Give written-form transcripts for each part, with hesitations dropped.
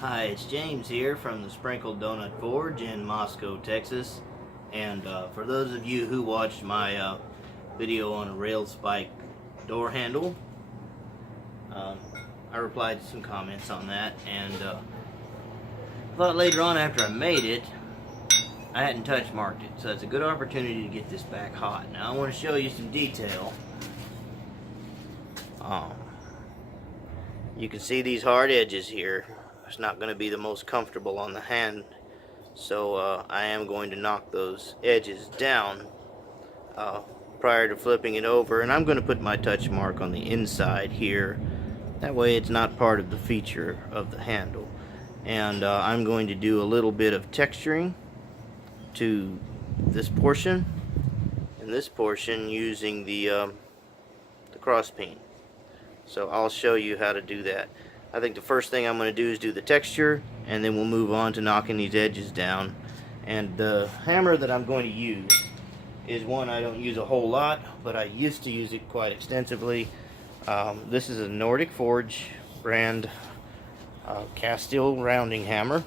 Hi, it's James here from the Sprinkled Donut Forge in Moscow, Texas. And for those of you who watched my video on a rail spike door handle, I replied to some comments on that, and I thought later on after I made it, I hadn't touch marked it, so it's a good opportunity to get this back hot. Now I want to show you some detail. You can see these hard edges here. It's not going to be the most comfortable on the hand, so I am going to knock those edges down prior to flipping it over, and I'm going to put my touch mark on the inside here. That way it's not part of the feature of the handle. And I'm going to do a little bit of texturing to this portion and this portion using the cross peen. So I'll show you how to do that. I think the first thing I'm going to do is do the texture, and then we'll move on to knocking these edges down. And the hammer that I'm going to use is one I don't use a whole lot, but I used to use it quite extensively. This is a Nordic Forge brand cast steel rounding hammer.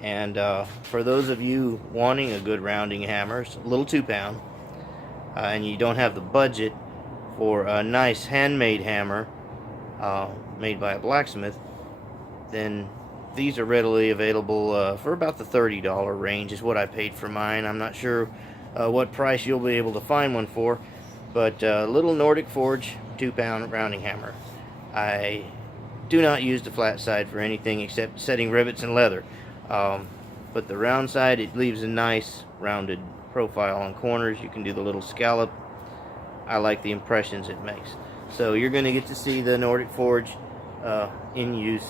And for those of you wanting a good rounding hammer, it's a little 2-pound, and you don't have the budget for a nice handmade hammer made by a blacksmith, then these are readily available for about the $30 range is what I paid for mine. I'm not sure what price you'll be able to find one for, but little Nordic Forge 2-pound rounding hammer. I do not use the flat side for anything except setting rivets and leather, but the round side, it leaves a nice rounded profile on corners. You can do the little scallop. I like the impressions it makes. So you're going to get to see the Nordic Forge in use,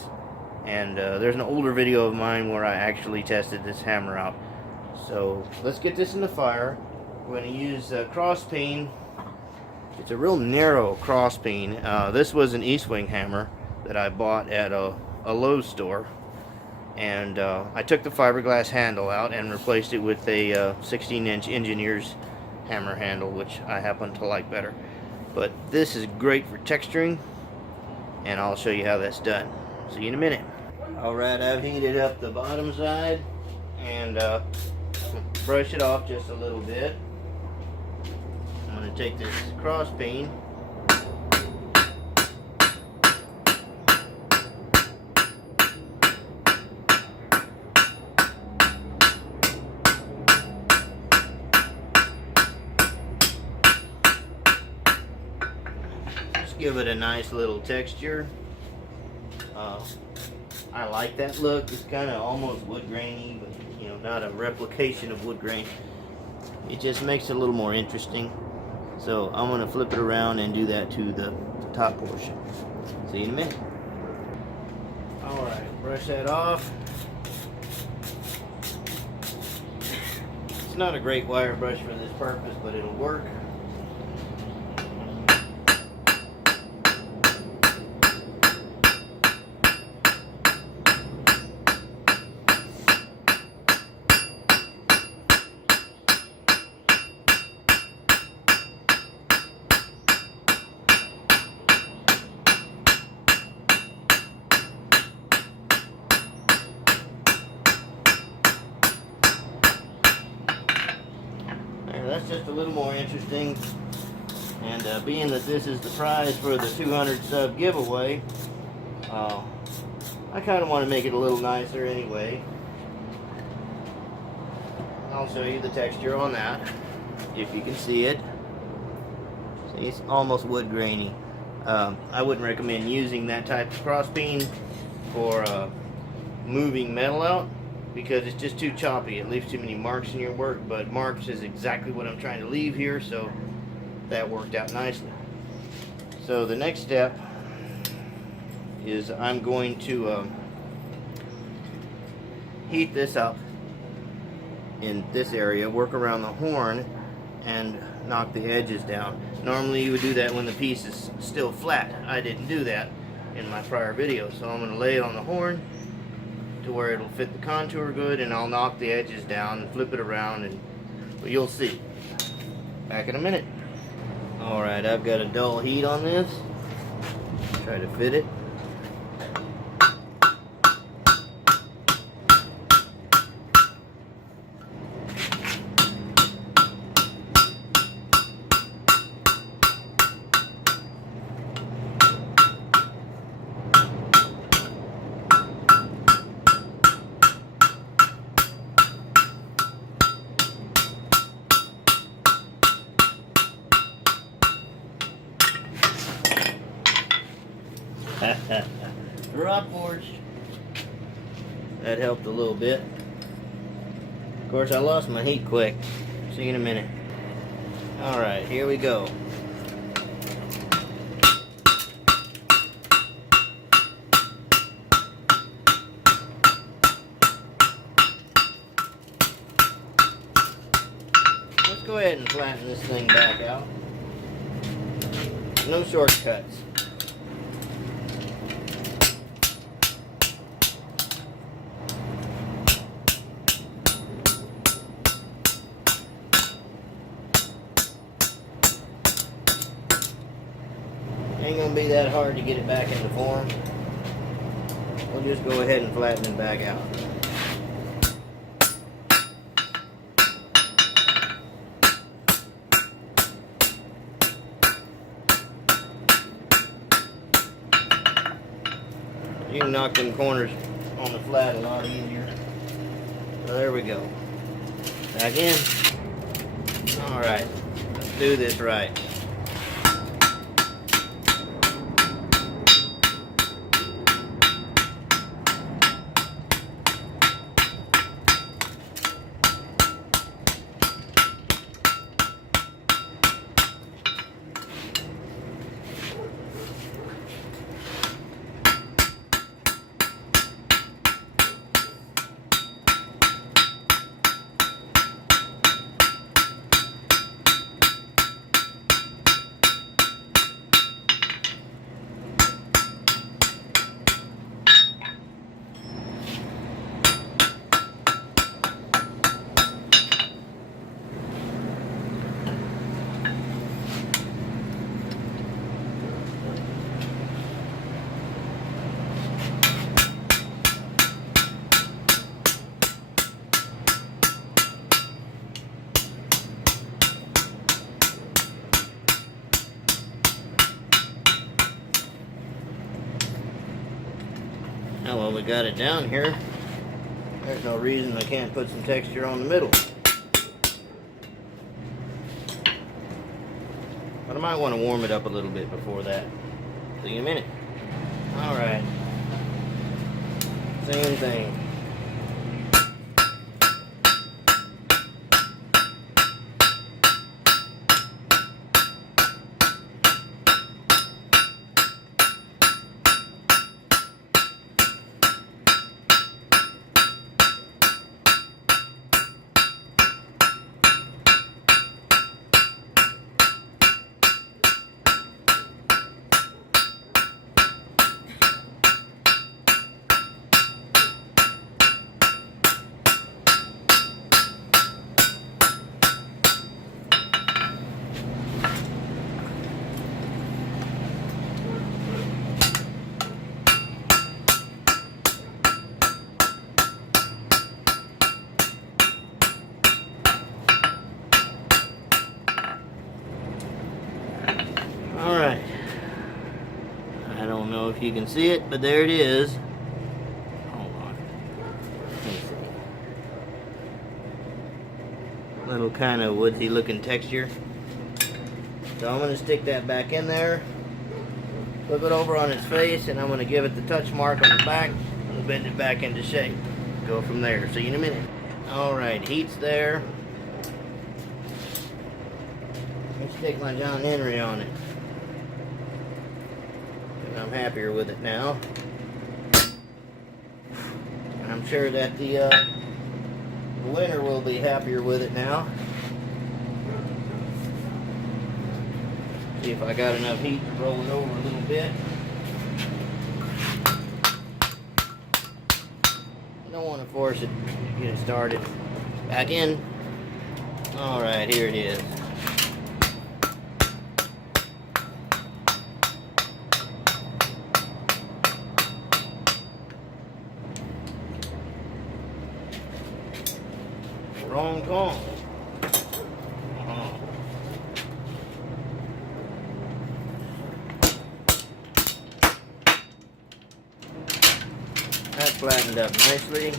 and there's an older video of mine where I actually tested this hammer out. So let's get this in the fire. We're going to use cross peen. It's a real narrow cross peen. This was an East Wing hammer that I bought at a Lowe's store, and I took the fiberglass handle out and replaced it with a 16-inch Engineer's hammer handle, which I happen to like better. But this is great for texturing, and I'll show you how that's done. See you in a minute. Alright, I've heated up the bottom side and brush it off just a little bit. I'm going to take this cross peen give it a nice little texture. I like that look. It's kind of almost wood grainy, but you know, not a replication of wood grain. It just makes it a little more interesting. So I'm going to flip it around and do that to the top portion. See you in a minute. Alright, brush that off. It's not a great wire brush for this purpose, but it'll work. That's just a little more interesting, and being that this is the prize for the 200 sub giveaway, I kind of want to make it a little nicer anyway. I'll show you the texture on that, if you can see it. See, it's almost wood grainy. I wouldn't recommend using that type of cross peen for moving metal out, because it's just too choppy. It leaves too many marks in your work, but marks is exactly what I'm trying to leave here, so that worked out nicely. So the next step is I'm going to heat this up in this area, work around the horn, and knock the edges down. Normally you would do that when the piece is still flat. I didn't do that in my prior video, so I'm going to lay it on the horn to where it'll fit the contour good, and I'll knock the edges down and flip it around, and well, you'll see. Back in a minute. Alright, I've got a dull heat on this. Try to fit it. Drop forge. That helped a little bit. Of course, I lost my heat quick. See you in a minute. Alright, here we go. Let's go ahead and flatten this thing back out. No shortcuts. Ain't gonna be that hard to get it back into form. We'll just go ahead and flatten it back out. You can knock them corners on the flat a lot easier. So there we go. Back in. Alright, let's do this right. Now while we got it down here, there's no reason I can't put some texture on the middle. But I might want to warm it up a little bit before that. See you in a minute. Alright. Same thing. Alright. I don't know if you can see it, but there it is. Hold on. Let me see. Little kind of woodsy looking texture. So I'm going to stick that back in there. Flip it over on its face, and I'm going to give it the touch mark on the back and bend it back into shape. Go from there. See you in a minute. Alright, heat's there. Let me stick my John Henry on it. I'm happier with it now. I'm sure that the winner will be happier with it now. See if I got enough heat to roll it over a little bit. Don't want to force it to get it started. Back in. Alright, here it is. Wrong call. That flattened up nicely.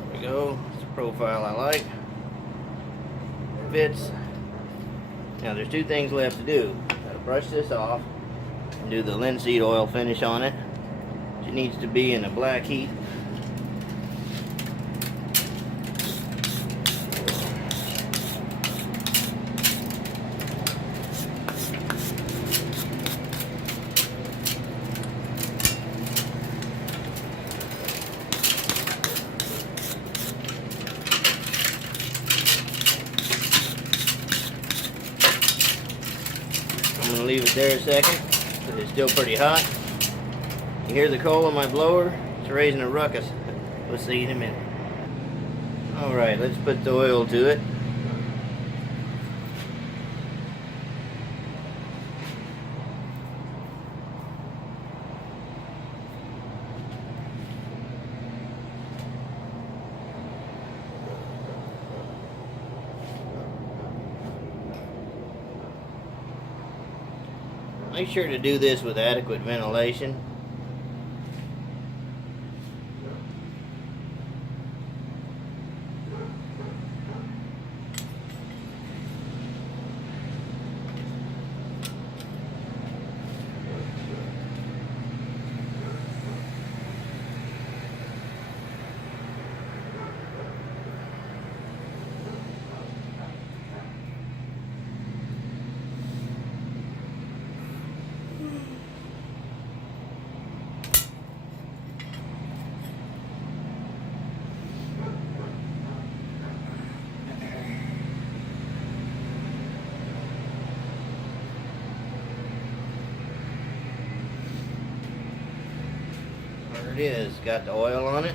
There we go. It's a profile I like. fits. Now there's two things left to do. Gotta brush this off and do the linseed oil finish on it. It needs to be in a black heat. I'm going to leave it there a second because it's still pretty hot. You hear the coal in my blower? It's raising a ruckus. We'll see in a minute. Alright, let's put the oil to it. Make sure to do this with adequate ventilation. There it is, got the oil on it.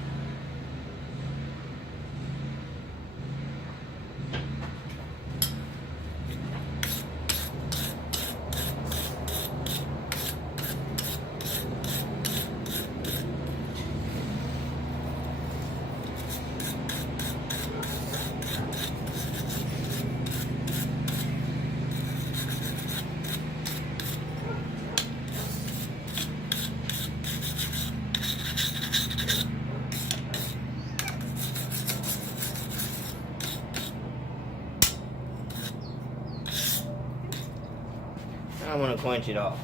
I'm going to quench it off.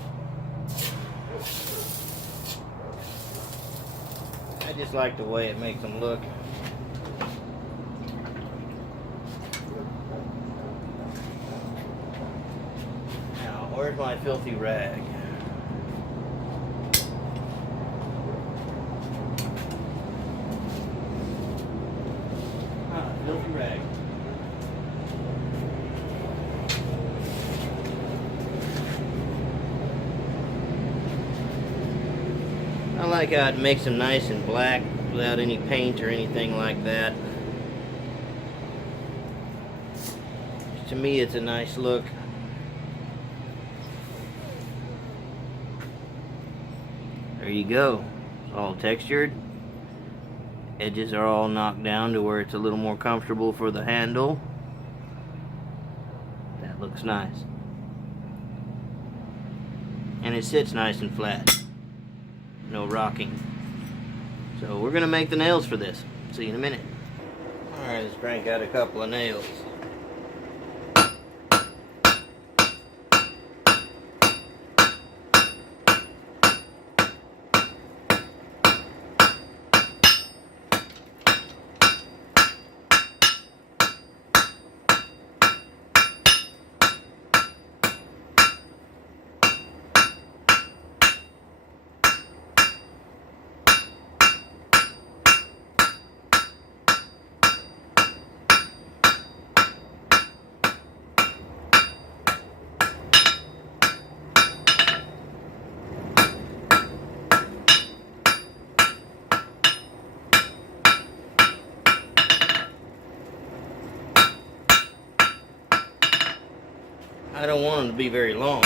I just like the way it makes them look. Now, where's my filthy rag? Filthy rag. I like how it makes them nice and black without any paint or anything like that. To me, it's a nice look. There you go. It's all textured. Edges are all knocked down to where it's a little more comfortable for the handle. That looks nice. And it sits nice and flat. No rocking. So we're gonna make the nails for this. See you in a minute. Alright, let's crank out a couple of nails. I don't want them to be very long.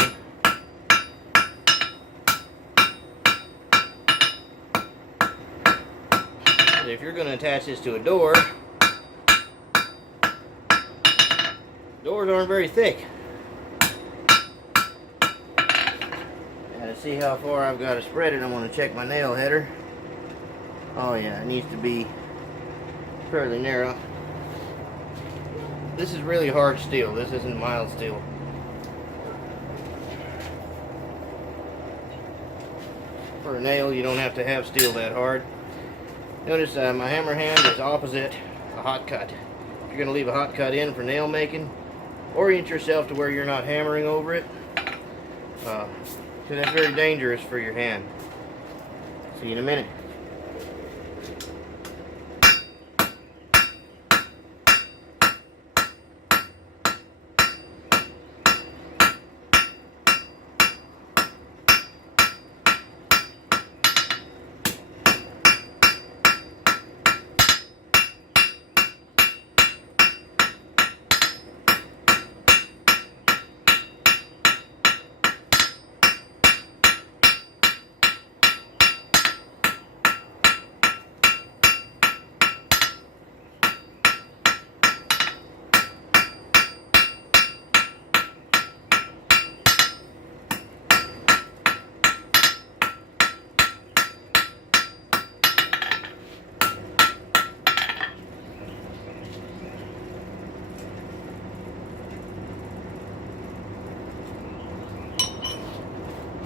If you're going to attach this to a door, doors aren't very thick. And to see how far I've got to spread it, I'm going to check my nail header. Oh yeah, it needs to be fairly narrow. This is really hard steel. This isn't mild steel. For a nail, you don't have to have steel that hard. Notice my hammer hand is opposite a hot cut. If you're going to leave a hot cut in for nail making, orient yourself to where you're not hammering over it, because that's very dangerous for your hand. See you in a minute.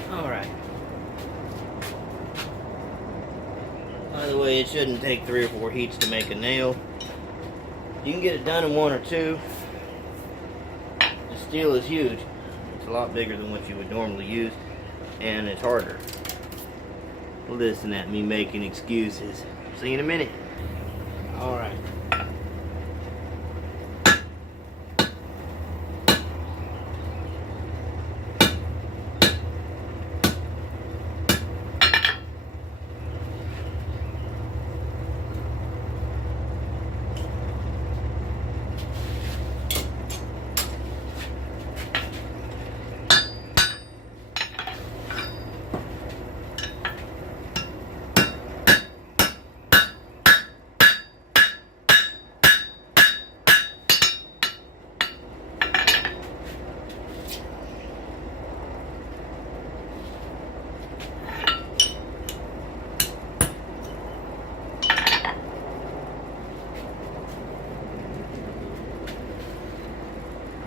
Alright. By the way, it shouldn't take 3 or 4 heats to make a nail. You can get it done in 1 or 2. The steel is huge. It's a lot bigger than what you would normally use, and it's harder. Listen at me making excuses. See you in a minute. Alright.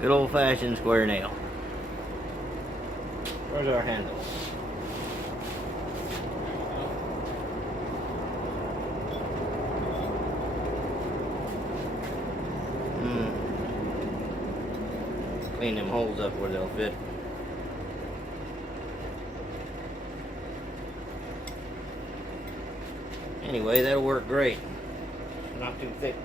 Good old-fashioned square nail. Where's our handle? Clean them holes up where they'll fit. Anyway, that'll work great. Not too thick.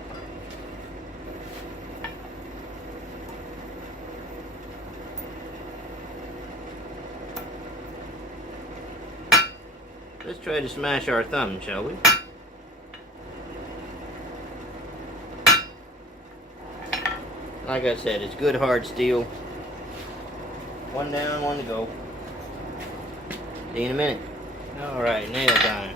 Let's try to smash our thumb, shall we? Like I said, it's good hard steel. 1 down, 1 to go. See you in a minute. Alright, nail time.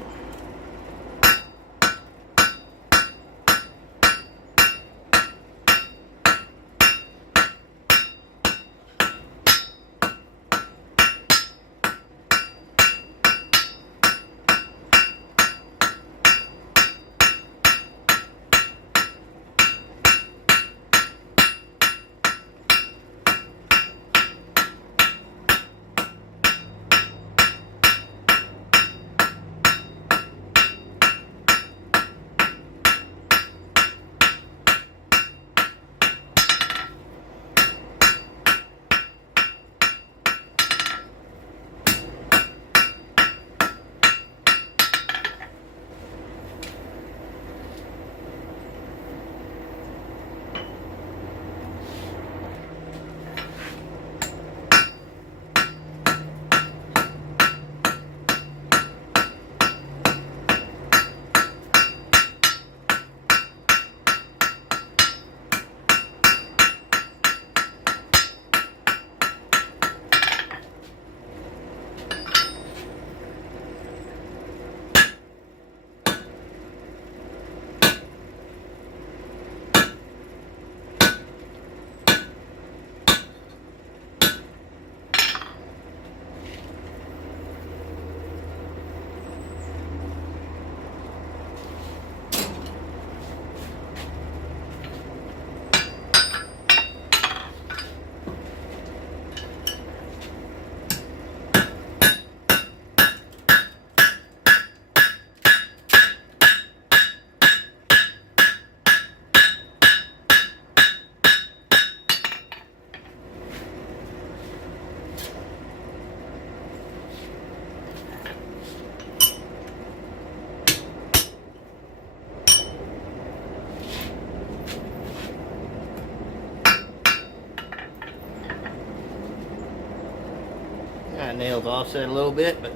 That nail's offset a little bit, but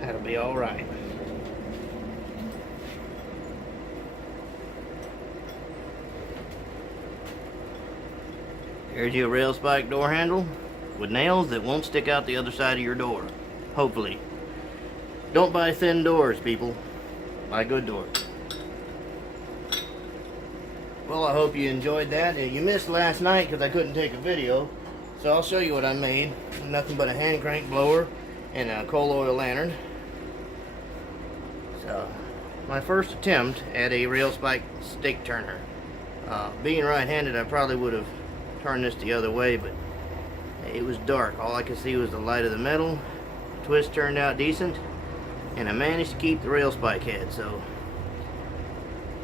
that'll be all right. Here's your rail spike door handle with nails that won't stick out the other side of your door. Hopefully. Don't buy thin doors, people. Buy good doors. Well, I hope you enjoyed that. You missed last night because I couldn't take a video. So I'll show you what I made. Nothing but a hand crank blower and a coal oil lantern. So, my first attempt at a rail spike stake turner. Being right-handed, I probably would have turned this the other way, but it was dark. All I could see was the light of the metal. Twist turned out decent, and I managed to keep the rail spike head. So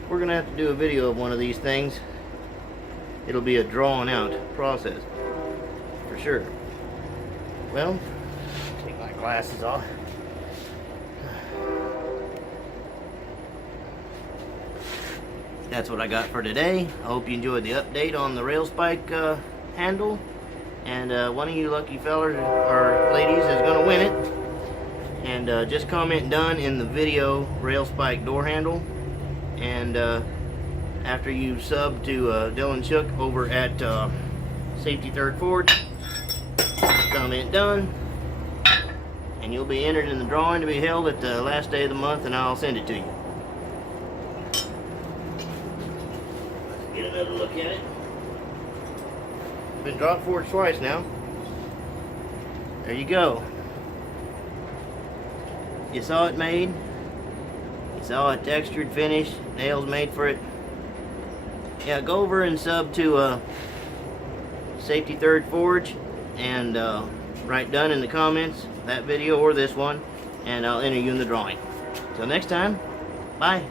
we're gonna have to do a video of one of these things. It'll be a drawn out process for sure. Well, take my glasses off. That's what I got for today. I hope you enjoyed the update on the rail spike handle. And one of you lucky fellers or ladies is going to win it. And just comment done in the video rail spike door handle. And after you sub to Dylan Shook over at Safety Third Forge, comment done. And you'll be entered in the drawing to be held at the last day of the month, and I'll send it to you. Get another look at it. Been drop forged twice now. There you go. You saw it made. You saw it textured, finished, nails made for it. Yeah, go over and sub to Safety Third Forge and write done in the comments, that video or this one, and I'll enter you in the drawing. Till next time, bye.